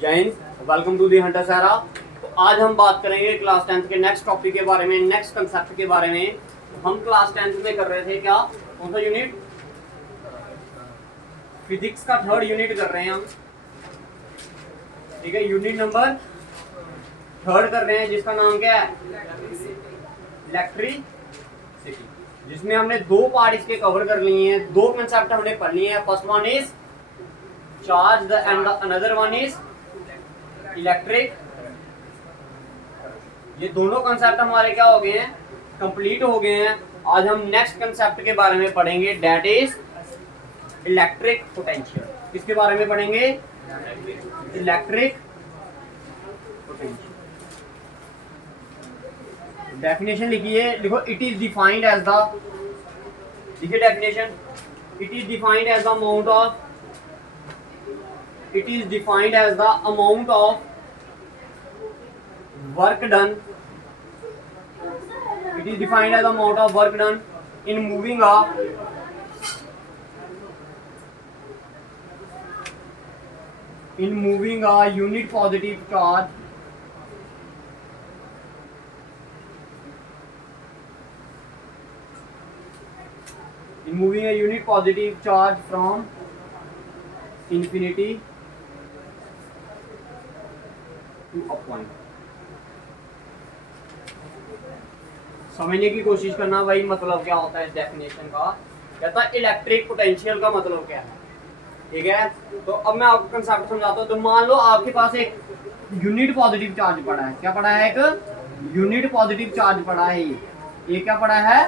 जय हिंद, welcome to the Hunter Sara. तो आज हम बात करेंगे क्लास 10th के नेक्स्ट टॉपिक के बारे में, नेक्स्ट कंसेप्ट के बारे में। तो हम क्लास 10th में कर रहे थे क्या, कौन सा यूनिट? फिजिक्स का थर्ड यूनिट कर रहे हैं हम, ठीक है। यूनिट नंबर थर्ड कर रहे हैं, जिसका नाम क्या है? इलेक्ट्रिसिटी, जिसमें हमने दो पार्ट इसके कवर कर लिए हैं, दो कंसेप्ट हमने पढ़ लिए हैं। First one is charge and another one is electric. ये दोनों कंसेप्ट हमारे क्या हो गए हैं? कंप्लीट हो गए हैं। आज हम नेक्स्ट कंसेप्ट के बारे में पढ़ेंगे, दैट इज इलेक्ट्रिक पोटेंशियल। किसके बारे में पढ़ेंगे? Electric potential. डेफिनेशन लिखिए, लिखो it is defined as the, लिखिए definition, it is defined as the amount of, it is defined as the amount of work done, it is defined as the amount of work done in moving a unit positive charge from infinity to a point। समझने की कोशिश करना भाई, मतलब क्या होता है इस डेफिनेशन का। कहता है इलेक्ट्रिक पोटेंशियल का मतलब क्या है, ठीक है। तो अब मैं आपको कंसेप्ट समझाता हूँ। तो मान लो आपके पास एक यूनिट पॉजिटिव चार्ज पड़ा है। क्या पड़ा है? एक यूनिट पॉजिटिव चार्ज पड़ा है। ये क्या पड़ा है?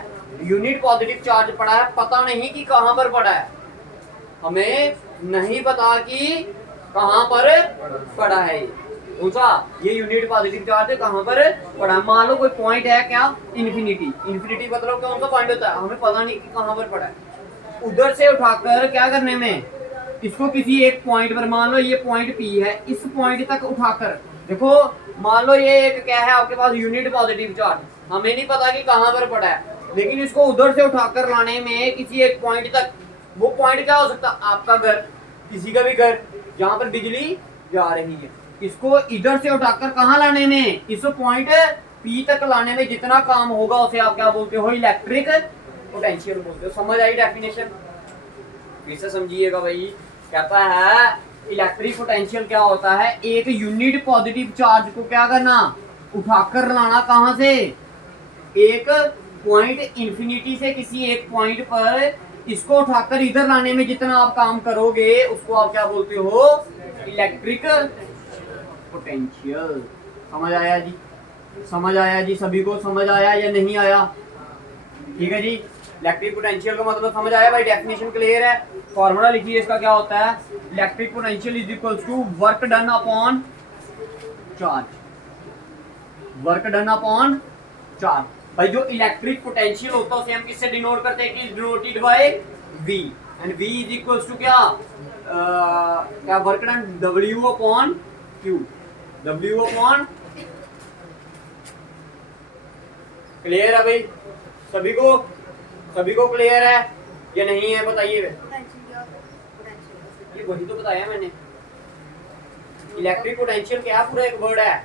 यूनिट पॉजिटिव चार्ज पड़ा है। पता नहीं कि कहां पर पड़ा है, हमें नहीं पता कि कहां पर पड़ा है। पूछा ये यूनिट पॉजिटिव चार्ज कहां पर पड़ा है। मान लो कोई पॉइंट है, क्या? इन्फिनिटी। इन्फिनिटी मतलब कौन सा पॉइंट होता है? हमें पता नहीं कि कहां पर पड़ा है। उधर से उठाकर क्या करने में, इसको किसी एक पॉइंट पर, मान लो ये पॉइंट P है, इस पॉइंट तक उठाकर, देखो मान लो ये एक क्या है आपके पास, यूनिट पॉजिटिव चार्ज। हमें नहीं पता कि कहां पर पड़ा है, लेकिन इसको उधर से उठाकर लाने में किसी एक पॉइंट तक, वो पॉइंट क्या हो सकता है? आपका घर, किसी का भी घर जहां पर बिजली जा रही है। इसको इधर से उठाकर कहां लाने में, इस पॉइंट P तक लाने में जितना काम होगा उसे आप क्या बोलते हो? इलेक्ट्रिक पोटेंशियल बोलते हो। समझ आई डेफिनेशन? फिर से समझिएगा भाई। कहता है इलेक्ट्रिक पोटेंशियल क्या होता है? एक यूनिट पॉजिटिव चार्ज को क्या करना? उठाकर लाना। कहां से? एक पॉइंट इन्फिनिटी से किसी एक पॉइंट पर इसको उठाकर इधर लाने में जितना आप काम करोगे उसको आप क्या बोलते हो? Electric potential. समझ आया जी? समझ आया जी? सभी को समझ आया या नहीं आया? ठीक है जी। इलेक्ट्रिक पोटेंशियल का मतलब समझ आया भाई? डेफिनेशन क्लियर है? फॉर्मूला लिखिए इसका, क्या होता है? Electric potential is equals to work done upon charge. Work done upon charge. भाई जो इलेक्ट्रिक पोटेंशियल होता है उसे हम किससे डिनोट करते हैं? कि denoted by V, and V is equals to क्या? क्या work done? W upon Q। W upon, clear है भाई? सभी को क्लियर है या नहीं है? बताइए। ये वही तो बताया मैंने। इलेक्ट्रिक पोटेंशियल क्या पूरा एक वर्ड है,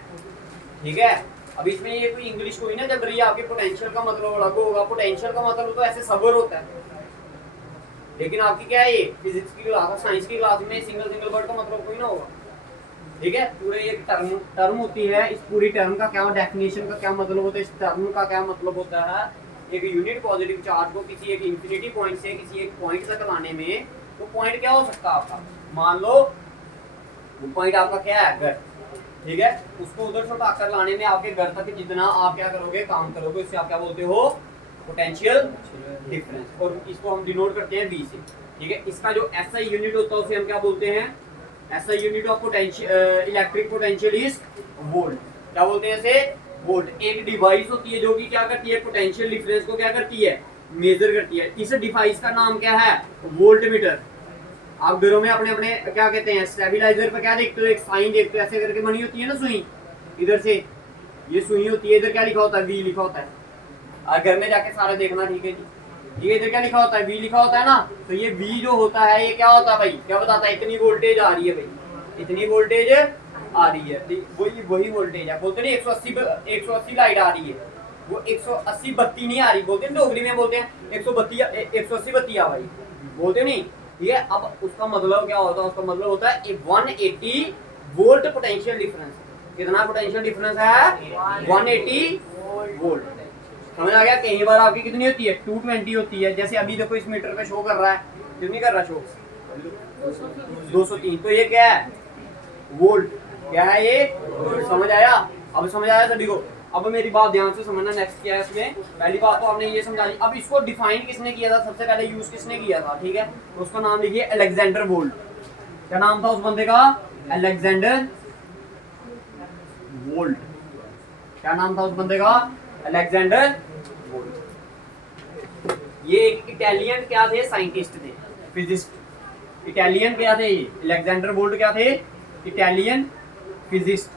ठीक है। अब इसमें ये कोई इंग्लिश कोई ना जब रही है आपके, पोटेंशियल का मतलब अलग होगा। पोटेंशियल का मतलब तो ऐसे सबर होता है, लेकिन आपकी क्या है, ये फिजिक्स की क्लास, साइंस की क्लास में सिंगल वर्ड का मतलब कोई ना होगा, ठीक है। पूरे एक टर्म होती है। इस पूरी टर्म का क्या डेफिनेशन का क्या मतलब होता है, इस टर्म का क्या मतलब होता है? एक यूनिट पॉजिटिव चार्ज को किसी एक इंफिनिटी पॉइंट से किसी एक पॉइंट तक लाने में, तो पॉइंट क्या हो सकता है आपका? मान लो वो पॉइंट आपका क्या है? घर, ठीक है। उसको उधर से उठाकर लाने में आपके घर तक जितना आप क्या करोगे, काम करोगे, उससे आप क्या बोलते हो? Potential difference. और इसको हम डिनोट करते हैं V से, ठीक है। इसका जो SI यूनिट होता है उसे हम क्या बोलते हैं? SI unit of potential, electric potential is volt. क्या बोलते हैं इसे? वोल्ट। एक डिवाइस होती है जो कि क्या करती है? पोटेंशियल डिफरेंस को क्या करती है? मेजर करती है। इस डिवाइस का नाम क्या है? Volt meter. आप घरों में अपने अपने क्या कहते हैं, स्टेबलाइजर पे क्या देखते हो? एक साइन देखते हो, ऐसे करके बनी होती है ना सुई, इधर से ये सुई होती है, इधर क्या लिखा होता है? V लिखा होता है। और घर में जाके सारे देखना, ठीक है जी। ये इधर क्या लिखा होता है? V लिखा होता है ना। तो ये V जो होता है ये क्या होता है भाई? क्या बताता है? इतनी वोल्टेज आ रही है भाई, इतनी वोल्टेज आ रही है, वही वही वोल्टेज है। बोलते नहीं 180 लाइट आ रही है, वो 180 बत्ती नहीं आ रही, बोलते हैं डोगरी में बोलते हैं 180 बत्ती आ भाई, बोलते नहीं। ठीक है, अब उसका मतलब क्या होता है, उसका मतलब होता है 180 वोल्ट पोटेंशियल डिफरेंस। कितना पोटेंशियल डिफरेंस है? 180 वोल्ट। समझ आ गया? कई बार आपकी कितनी होती है? 220 होती है। जैसे अभी देखो इस मीटर पे शो कर रहा है, कितनी कर रहा है शो? 203। तो ये क्या है? वोल्ट। क्या है ये? समझ आया? अब समझ आया सभी को? अब मेरी बात ध्यान से समझना। नेक्स्ट क्या है इसमें? पहली बात तो आपने ये समझा ली। अब इसको डिफाइन किसने किया था? सबसे पहले यूज किसने किया था? ठीक है, तो उसका नाम लिखिए अलेक्जेंडर वोल्ट। क्या नाम था उस बंदे का? Alexander volt. क्या नाम था उस बंदे का? Alexander volt. ये एक इटालियन क्या थे? साइंटिस्ट थे, फिजिस्ट। इटालियन क्या थे ये? अलेक्जेंडर वोल्ट क्या थे? Italian physicist.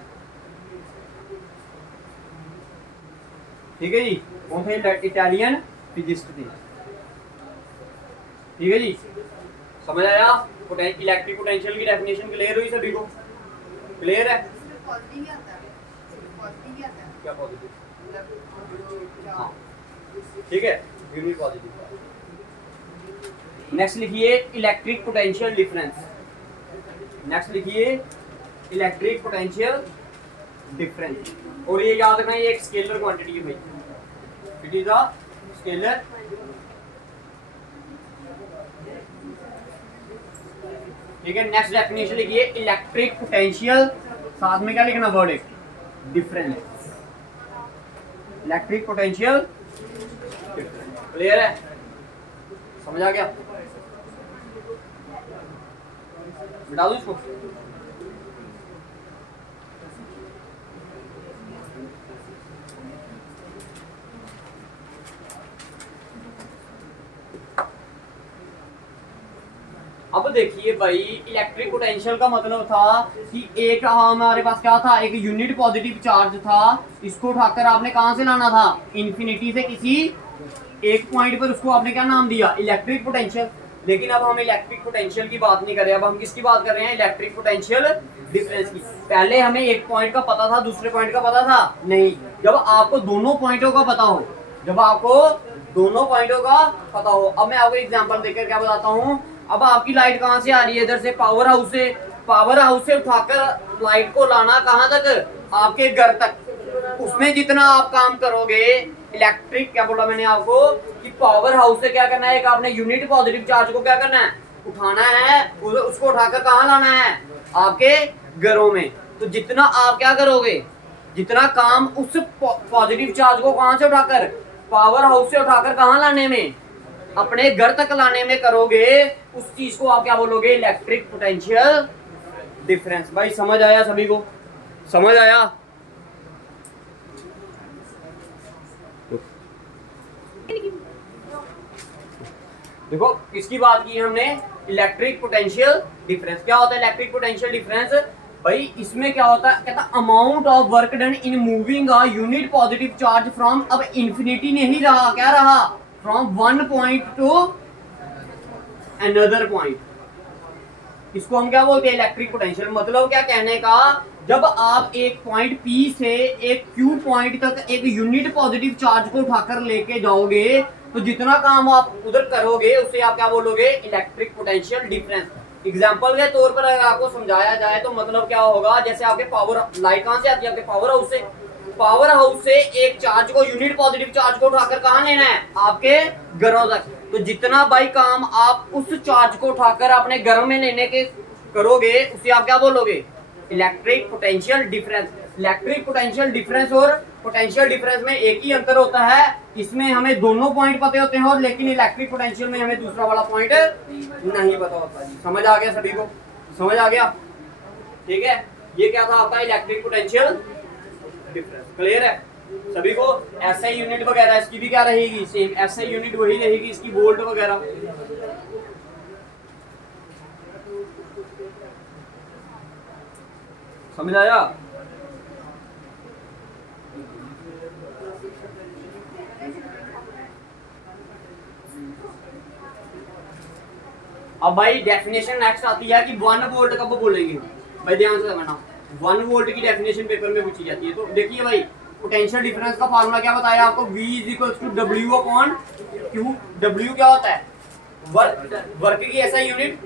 ठीक है जी, कौन थे? इटालियन फिजिस्ट थे। ठीक है जी, समझ आया? इलेक्ट्रिक पोटेंशियल की डेफिनेशन क्लियर हुई सभी को? क्लियर है? क्या पॉजिटिव? हाँ, ठीक है, यूनिट पॉजिटिव। नेक्स्ट लिखिए इलेक्ट्रिक पोटेंशियल डिफरेंस। नेक्स्ट लिखिए इलेक्ट्रिक पोटेंशियल डिफरेंस। और ये याद रखना, ये एक स्केलर क्वांटिटी है भाई, इट इज अ स्केलर। ठीक है, नेक्स्ट डेफिनेशन लिखिए इलेक्ट्रिक पोटेंशियल, साथ में क्या लिखना? वर्ड एक difference. Electric potential difference. Clear है? समझ आ गया? बिठा दो इसको। अब देखिए भाई, इलेक्ट्रिक पोटेंशियल का मतलब था कि एक हमारे पास क्या था? एक यूनिट पॉजिटिव चार्ज था। इसको उठाकर आपने कहां से लाना था? इन्फिनिटी से किसी एक पॉइंट पर। उसको आपने क्या नाम दिया? Electric potential. लेकिन अब हम इलेक्ट्रिक पोटेंशियल की बात नहीं कर रहे, अब हम किसकी बात कर रहे हैं? इलेक्ट्रिक पोटेंशियल डिफरेंस की। पहले हमें एक पॉइंट का पता था, दूसरे पॉइंट का पता था नहीं। जब आपको दोनों पॉइंटों का पता हो, जब आपको दोनों पॉइंटों का पता हो। अब मैं आपको एग्जांपल देकर क्या बताता हूँ। अब आपकी लाइट कहाँ से आ रही है? इधर से, पावर हाउस से। पावर हाउस से उठाकर लाइट को लाना कहाँ तक? आपके घर तक। उसमें जितना आप काम करोगे, इलेक्ट्रिक क्या बोला मैंने आपको कि पावर हाउस से क्या करना है? एक आपने यूनिट पॉजिटिव चार्ज को क्या करना है? उठाना है। उसको उठाकर कहाँ लाना है? आपके घरों में। तो जितना आप क्या करोगे, जितना काम उस पॉजिटिव चार्ज को कहां से उठाकर? पावर हाउस से उठाकर कहां लाने में? अपने घर तक लाने में करोगे, उस चीज को आप क्या बोलोगे? Electric potential difference. भाई समझ आया सभी को? समझ आया? देखो किसकी बात की हमने? Electric potential difference. क्या होता है इलेक्ट्रिक पोटेंशियल डिफरेंस? भाई इसमें क्या होता है? कहता amount of work done in moving a unit positive charge from, अब इंफिनिटी नहीं रहा, क्या रहा? From one point two another point. इसको हम क्या बोलते हैं? Electric potential. मतलब क्या कहने का? जब आप एक पॉइंट P से एक Q पॉइंट तक एक यूनिट पॉजिटिव चार्ज को उठाकर लेके जाओगे, तो जितना काम आप उधर करोगे उसे आप क्या बोलोगे? Electric potential difference. एग्जाम्पल के तौर पर अगर आपको समझाया जाए तो मतलब क्या होगा? जैसे आपके पावर लाइट कहां से आती है? आपके पावर हाउस से। पावर हाउस से एक चार्ज को, यूनिट पॉजिटिव चार्ज को उठाकर कहां लेना है? आपके घरों तक। तो जितना भाई काम आप उस चार्ज को उठाकर अपने घर में लेने के करोगे, उसे आप क्या बोलोगे? Electric potential difference. Electric potential difference और पोटेंशियल डिफरेंस में एक ही अंतर होता है, इसमें हमें दोनों पॉइंट पते होते हैं, और लेकिन इलेक्ट्रिक पोटेंशियल में हमें दूसरा वाला पॉइंट नहीं पता होता जी। समझ आ गया सभी को? समझ आ गया? ठीक है, ये क्या था आपका इलेक्ट्रिक पोटेंशियल डिफरेंस। क्लियर है सभी को? ऐसे यूनिट वगैरह इसकी भी क्या रहेगी? सेम ऐसे यूनिट वही रहेगी इसकी, वोल्ट वगैरह। समझ आया? अब भाई डेफिनेशन नेक्स्ट आती है कि 1 वोल्ट कब बोलेंगे। भाई ध्यान से समझना, 1 वोल्ट की डेफिनेशन पेपर में पूछी जाती है। तो देखिए भाई, पोटेंशियल डिफरेंस का फार्मूला क्या बताया आपको, V is equal to W upon Q. W क्या होता है, वर्क की ऐसा यूनिट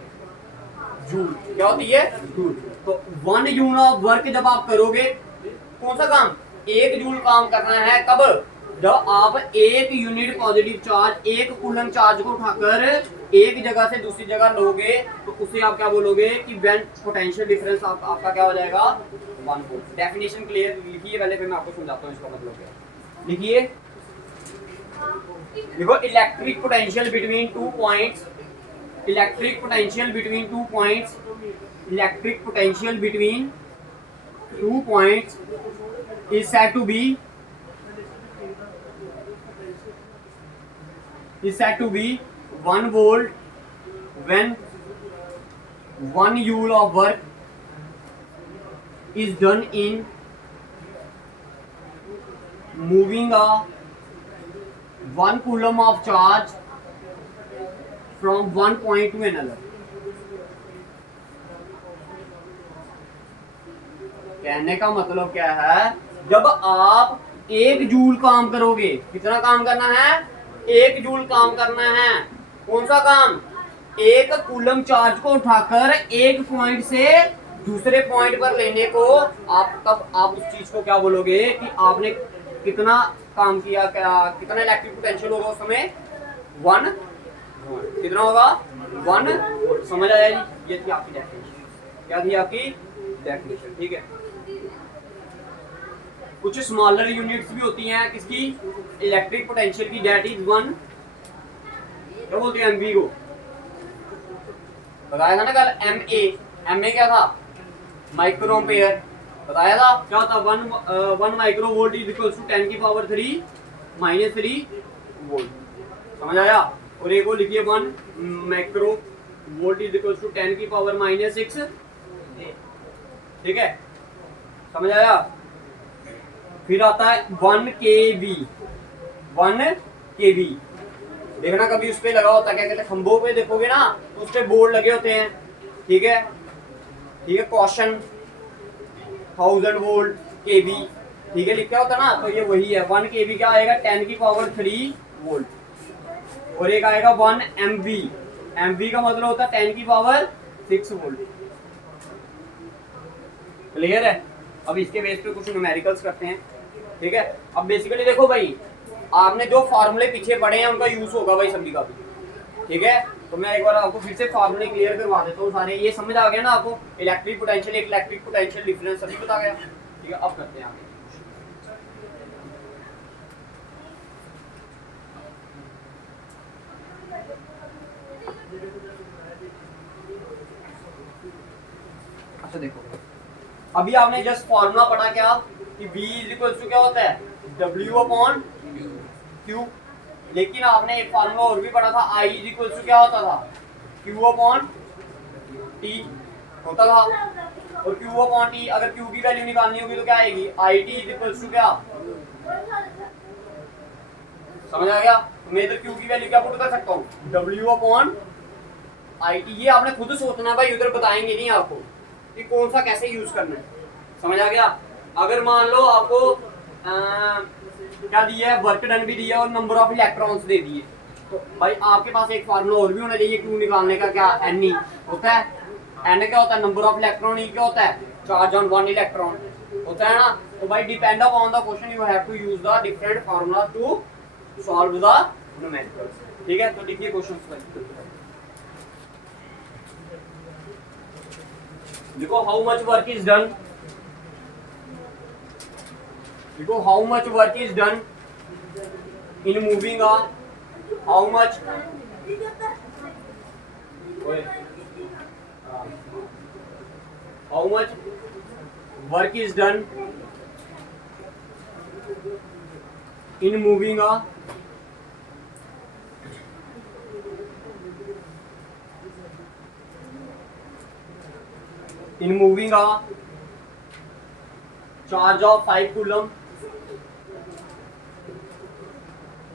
जूल, क्या होती है, जूल। तो 1 जूल ऑफ वर्क जब आप करोगे, कौन सा काम, 1 जूल काम करना है, कब, जब आप 1 unit positive charge, 1 coulomb charge को उठाकर एक जगह से दूसरी जगह लोगे, तो उसे आप क्या बोलोगे कि व्हेन पोटेंशियल डिफरेंस आपका क्या हो जाएगा, 1 वोल्ट। डेफिनेशन क्लियर लिखिए पहले, फिर मैं आपको समझाता हूँ इसका मतलब क्या। लिखिए, देखो, electric potential between 2 points, electric potential between 2 points, electric potential between 2 points is said to be 1 volt when 1 joule of work is done in moving a 1 coulomb of charge from one point to another। कहने का मतलब क्या है, जब आप 1 joule काम करोगे, कितना काम करना है, 1 जूल काम करना है, कौन सा काम, 1 कूलम चार्ज को उठाकर एक पॉइंट से दूसरे पॉइंट पर लेने को, आप तब आप उस चीज को क्या बोलोगे कि आपने कितना काम किया, क्या कितना इलेक्ट्रिक पोटेंशियल होगा उस समय, 1, कितना होगा, 1 वोल्ट। समझ आया जी, ये थी आपकी डेफिनेशन, क्या थी आपकी डेफिनेशन, ठीक है। कुछ स्मॉलर यूनिट्स भी होती हैं किसकी, इलेक्ट्रिक पोटेंशियल की, डेट इज 1, क्या बोलते हैं, एमवी को बताया था ना कल, एमए क्या था, माइक्रो एम्पेयर, बताया था क्या होता, 1 micro volt is equal to 10 की पावर 3 माइनस 3 वोल्ट। समझ आया। और एक को लिखिए, 1 micro volt is equal to 10 की पावर माइनस 6, ठीक है, समझ आया। फिर आता है 1 kV, 1 kV, देखना कभी उस पे लगा होता है, क्या कहते हैं, खंभों पे देखोगे ना, तो उस पे बोर्ड लगे होते हैं, ठीक है, ठीक है, कॉशन 1000 वोल्ट kV, ठीक है, लिखा होता ना, तो ये वही है। 1 kV क्या आएगा, 10 की पावर 3 वोल्ट। और एक आएगा 1 MV, MV का मतलब होता है 10 की पावर 6 वोल्ट। क्लियर है। अब इसके बेस पे कुछ न्यूमेरिकल्स करते हैं, ठीक है। अब बेसिकली देखो भाई, आपने जो फार्मूले पीछे पढ़े हैं उनका यूज होगा भाई सभी का भी, ठीक है। तो मैं एक बार आपको फिर से फार्मूले क्लियर करवा देता हूँ सारे, ये समझ आ गया ना आपको, electric potential, electric potential difference सभी बता गया, ठीक है। अब करते हैं आगे। अच्छा देखो, अभी आपने जस्ट फॉर्मूला पढ़ा क्या कि V इज इक्वल टू क्या होता है, W अपॉन Q। लेकिन आपने एक फार्मूला और भी पढ़ा था, I इज इक्वल टू क्या होता था, Q अपॉन T होता था। और Q अपॉन T, अगर Q की वैल्यू निकालनी होगी तो क्या आएगी, IT इज इक्वल टू क्या, समझ आ गया। मैं इधर Q की वैल्यू क्या पुट कर सकता हूँ, W अपॉन IT। ये आपने खुद सोचना भाई, उधर बताएंगे नहीं आपको कि कौन सा कैसे यूज करना है, समझ आ गया। अगर मान लो आपको क्या दिया है, वर्क डन भी दिया और नंबर ऑफ इलेक्ट्रॉन्स दे दिए, तो भाई आपके पास एक फार्मूला और भी होना चाहिए क्यू निकालने का, क्या, N होता है। N क्या होता है, नंबर ऑफ इलेक्ट्रॉन, E क्या होता है, चार्ज ऑन 1 इलेक्ट्रॉन होता है ना। तो भाई depend upon the question you have to use the different formula to solve the numericals, ठीक है। तो लिखिए क्वेश्चन, देखो how much work is done, देखो how much work is done in moving a, how much, how much work is done in moving a, in moving a charge of 5 coulomb,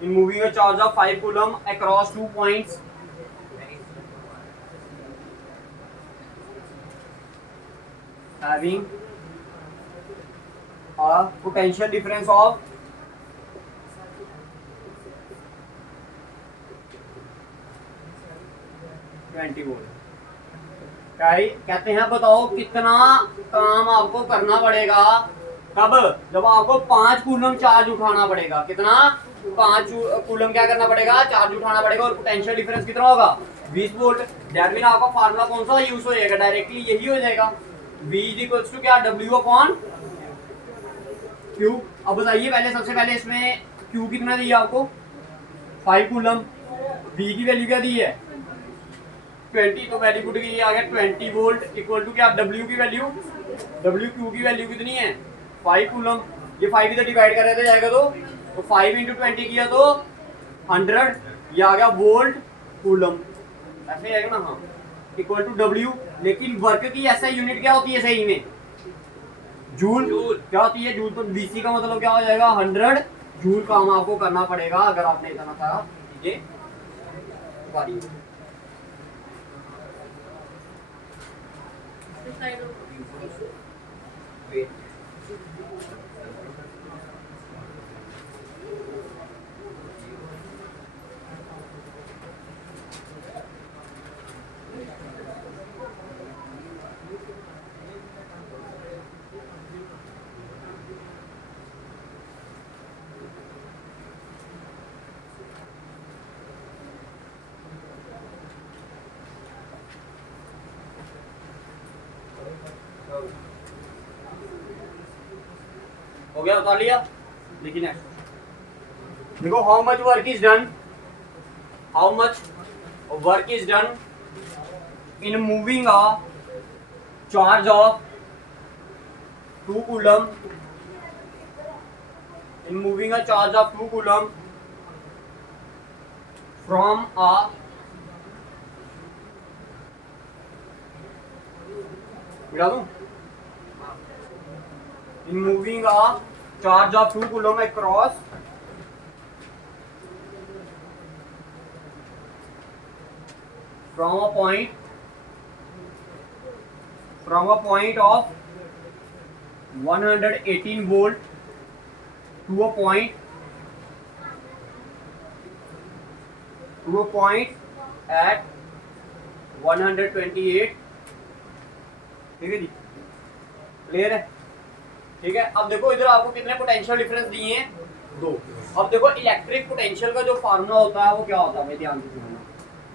in moving a charge of 5 coulomb across 2 points having potential difference of twenty volt. कहते हैं बताओ कितना काम आपको करना पड़ेगा, कब, जब आपको 5 कूलम चार्ज उठाना पड़ेगा। कितना? 5 कूलम क्या करना पड़ेगा? चार्ज उठाना पड़ेगा। और पोटेंशियल डिफरेंस कितना होगा? 20 वोल्ट। दैट मीन आपका फार्मूला कौन सा यूज हो जाएगा? डायरेक्टली यही हो जाएगा, V इक्वल्स टू क्या? W upon Q। अब बताइए पहले, सबसे पहले इसमें Q कितना दिया आपको? 5 कूलम। V की वैल्यू क्या दी है? 20। तो वैल्यू पुट की आ गया 20 वोल्ट इक्वल टू क्या? W की वैल्यू, Q की वैल्यू कितनी है? 5 कूलम। ये 5 इधर डिवाइड कर रहे थे जाएगा तो 5 इंटू 20 किया तो 100, ये आ गया वोल्ट कूलम। ऐसे ही आएगा ना? हाँ, इक्वल टू W। लेकिन वर्क की ऐसा यूनिट क्या होती है सही में? जूल। क्या होती है? जूल। तो BC का मतलब क्या हो जाएगा? 100 जूल काम आपको करना पड़ेगा अगर आपने इतना सारा चीजें उतारी। हो गया? उतार लिया। लेकिन देखो, how much work is done, how much work is done in moving a charge of 2 coulomb, in moving a charge of 2 coulomb from a मिला दूं? In moving a charge of 2 coulomb across from a point of 118 volt to a point at 128। ठीक है जी, clear है? ठीक है। अब देखो इधर आपको कितने पोटेंशियल डिफरेंस दिए हैं? 2। अब देखो इलेक्ट्रिक पोटेंशियल का जो फार्मूला होता है वो क्या होता है? ध्यान से सुनना।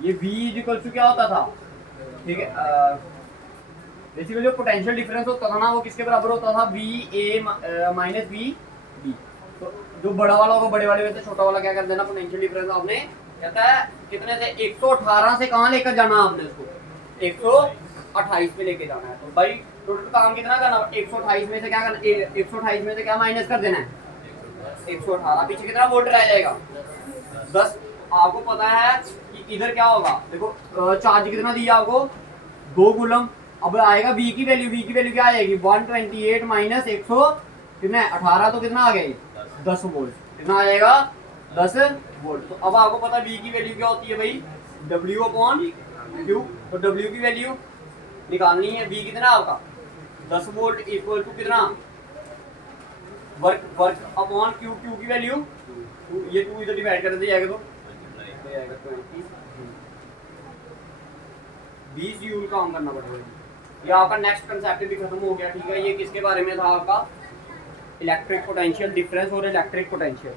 ये V इक्वल टू क्या होता था? ठीक है, बेसिकली जो पोटेंशियल डिफरेंस होता था ना वो किसके बराबर होता था? VA minus VB। तो जो बड़ा वाला होगा बड़े वाले में से छोटा वाला क्या कर देना? पोटेंशियल डिफरेंस आपने कहता है कितने से? 118 से कहाँ लेकर जाना आपने उसको? 128 पे लेके जाना है। तो भाई टोटल काम कितना करना? 128 में से क्या करना? 128 में से क्या माइनस कर देना है? 118। पीछे कितना वोल्ट रह जाएगा? 10। आपको पता है कि इधर क्या होगा? देखो चार्ज कितना दिया आपको? 2 कूलम। अब आएगा V की वैल्यू क्या आएगी? 128 माइनस 100 कितना है? 18। तो कितना आ गया? 10 वोल्ट। कितना आएगा? 10 वोल्ट। तो अब आपको पता V की वैल्यू क्या होती है भाई? W upon Q। तो W की वैल्यू निकालनी है। V कितना आपका? 10 वोल्ट इक्वल टू कितना? वर्क अपॉन Q की वैल्यू, ये 2 इधर डिवाइड कर दिया जाएगा तो 20 जूल काम करना पड़ेगा। ये आपका नेक्स्ट कंसेप्ट भी खत्म हो गया। ठीक है, ये किसके बारे में था? आपका इलेक्ट्रिक पोटेंशियल डिफरेंस और इलेक्ट्रिक पोटेंशियल।